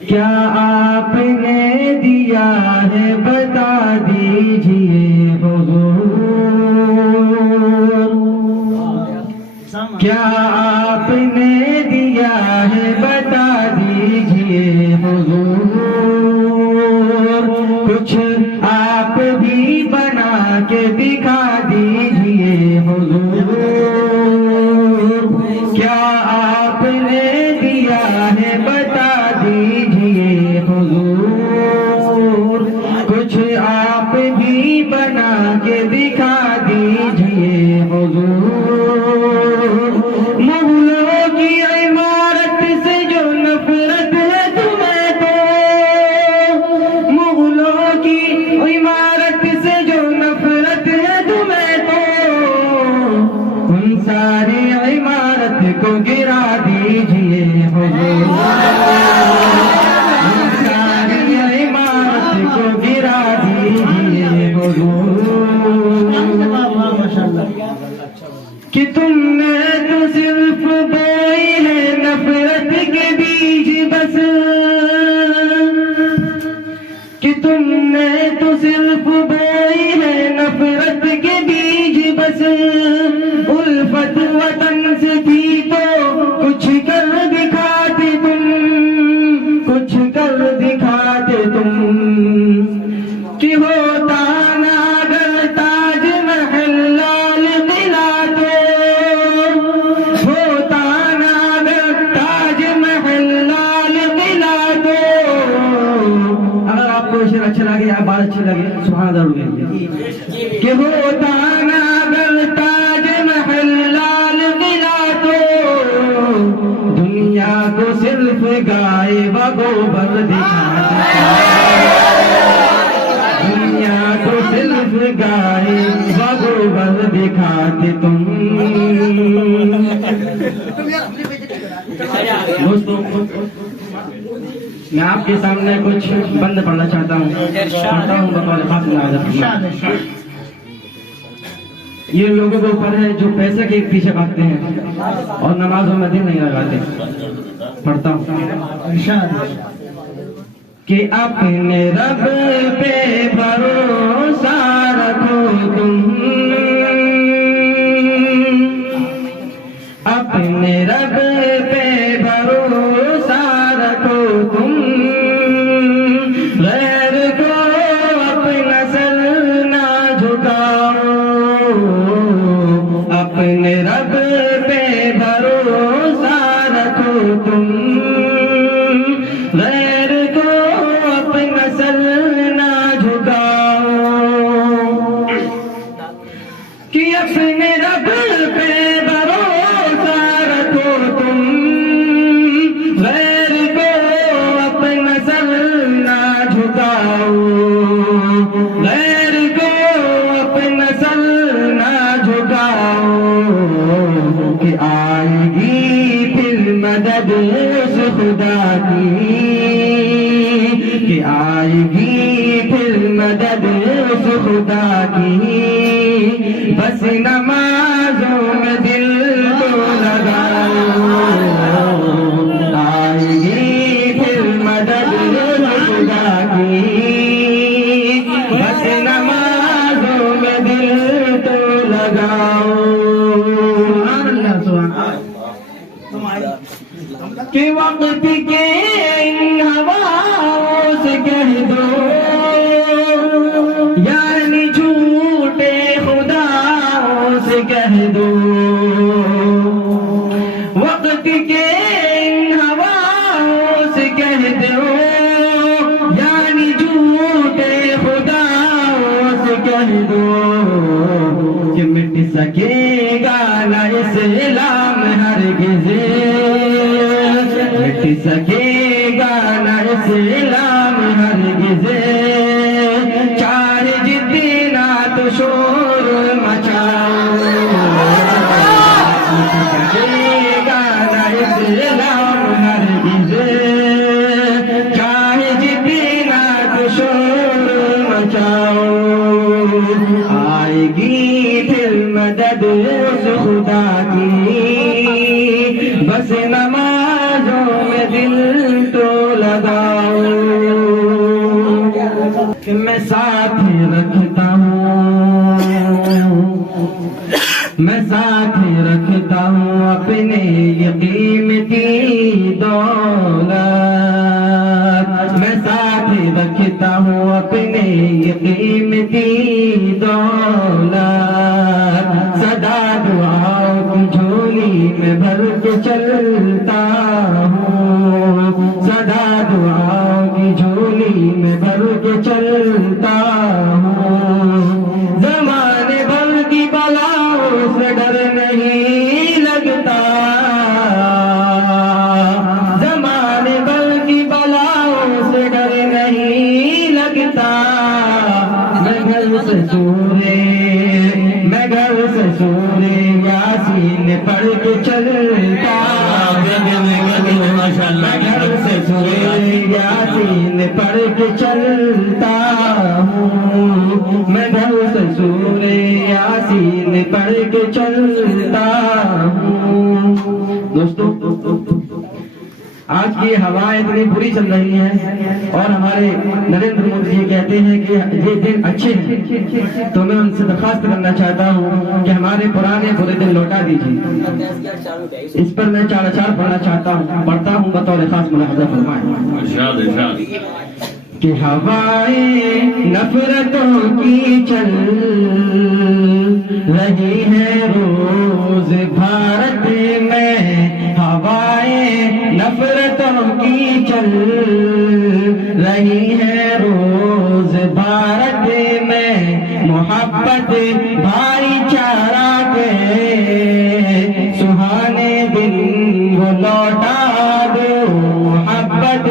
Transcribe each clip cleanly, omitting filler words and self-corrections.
کیا آپ نے دیا ہے بتا دیجئے حضور، کیا آپ نے دیا ہے بتا دیجئے حضور، کچھ آپ بھی بنا کے دکھا دیجئے حضور، کیا آپ نے دیا ہے بتا دیجئے حضور، کچھ آپ بھی بنا کے دکھا دیجئے حضور، مغلوں کی عمارت سے جو نفرت ہے تمہیں تو، مغلوں کی عمارت سے جو نفرت ہے تمہیں تو، ان ساری عمارت کو گرا دیجئے حضور، ان ساری عمارت کو گرا دیجئے حضور، کہ تم نے تو صرف بوئی ہے نفرت کے بیج بس، کہ تم نے تو صرف بوئی ہے نفرت کے بیج بس، الفت وطن سے تھی تو کچھ کر دکھاتے تم، کچھ کر دکھاتے تم، کہ ہوتا نا اگر تاج محل لال قلعہ تو، ہوتا نا اگر تاج محل لال قلعہ تو، اگر آپ کو شعر اچھا لگے یا بات اچھی لگے سبحان اللہ ضرور کہیے، کہ ہوتا نا اگر تاج محل لال قلعہ تو، دنیا کو صرف گائے و گوبر دکھاتا، دنیا کو صرف گائے و گوبر دکھاتے تم۔ دوستوں میں آپ کے سامنے کچھ بند پڑھنا چاہتا ہوں، پڑھتا ہوں بطور خاص معذرت۔ یہ لوگوں کے اوپر ہے جو پیسے کے پیچھے بھاگتے ہیں اور نمازوں میں دل نہیں لگاتے۔ پڑھتا ہوں کہ اپنے رب پہ بھروسہ رکھو تم، اپنے رب پہ بھروسہ رکھو تم، غیر کو اپنا سر نہ جھکاؤ، اپنے رب پہ بھروسہ رکھو تم، غیر کو اپنا سر نہ جھکاؤ، کہ اپنے رب پہ بھروسہ رکھو تم، غیر کو اپنا سر نہ جھکاؤ، غیر کو اپنا سر نہ جھکاؤ، کہ آئے گی پھر مدد اس خدا کی، کہ آئے گی پھر مدد اس خدا کی، بس نمازوں میں دل کو لگاؤ، آئے گی پھر مدد اس خدا کی، بس نمازوں میں دل تو لگاؤ، کہ وقت کے ان ہواؤں سے کہہ دو، یعنی جھوٹے خداؤں سے کہہ دو، وقت کے ان ہواؤں سے کہہ دو، یعنی جھوٹے خداؤں سے کہہ دو، کہ مٹ سکے گا نہ اسلام ہرگز، مٹ سکے گا نہ اسلام ہرگز، چاہے جتنا تو شور مچاؤ، مٹ سکے گا نہ اسلام ہرگز، چاہے جتنا تو شور مچاؤ، آئے گی پھر مدد اس خدا کی، بس نمازوں میں دل تو لگا میں ساتھ رکھتا ہوں، میں ساتھ رکھتا ہوں اپنے یہ قیمتی دولت، میں ساتھ رکھتا ہوں اپنے یہ قیمتی دولت، سدا دعاؤں کی جھولی میں بھر کے چلتا ہوں، سدا دعاؤں کی جھولی میں بھر کے چلتا ہوں، زمانے بھر کی بلاؤں سے ڈر نہیں لگتا، زمانے بھر کی بلاؤں سے ڈر نہیں لگتا، میں گھر سے سورے یاسین پڑھ کے چلتا، میں گھر سے سورے یاسین پڑھ کے چلتا ہوں، میں گھر سے سورے یاسین پڑھ کے چلتا ہوں۔ دوستو، آج کی ہوائیں اتنی بری چل رہی ہیں اور ہمارے نریندر مودی جی کہتے ہیں کہ یہ دن اچھے ہیں، تو میں ان سے درخواست کرنا چاہتا ہوں کہ ہمارے پرانے برے دن لوٹا دیجیے۔ اس پر میں چار اچار پڑھنا چاہتا ہوں، پڑھتا ہوں بطور خاص ملاحظہ فرمائیں کہ ہوائیں نفرتوں کی چل رہی ہے روز بھارت میں، ہوائیں نفرتوں کی چل رہی ہے روز بھارت میں، محبت بھائی چارہ کے سہانے دن وہ لوٹا دو، محبت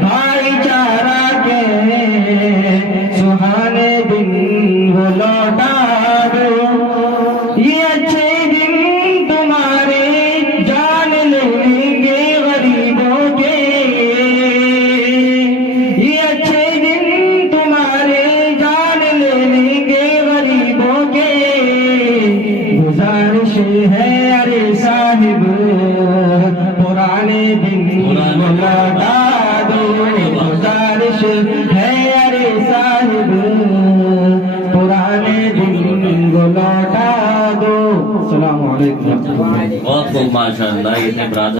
بھائی چارہ کے سہانے دن وہ لوٹا دو، یہ اچھے دن تمہارے جان لیں گے غریبوں کے، یہ اچھے دن تمہارے جان لیں گے غریبوں کے، گزارش ہے ارے صاحب پرانے دن لوٹا دو، گزارش ہے ارے صاحب پرانے دن لوٹا دو۔ السلام علیکم۔ بہت خوب، ماشاء اللہ۔ یہ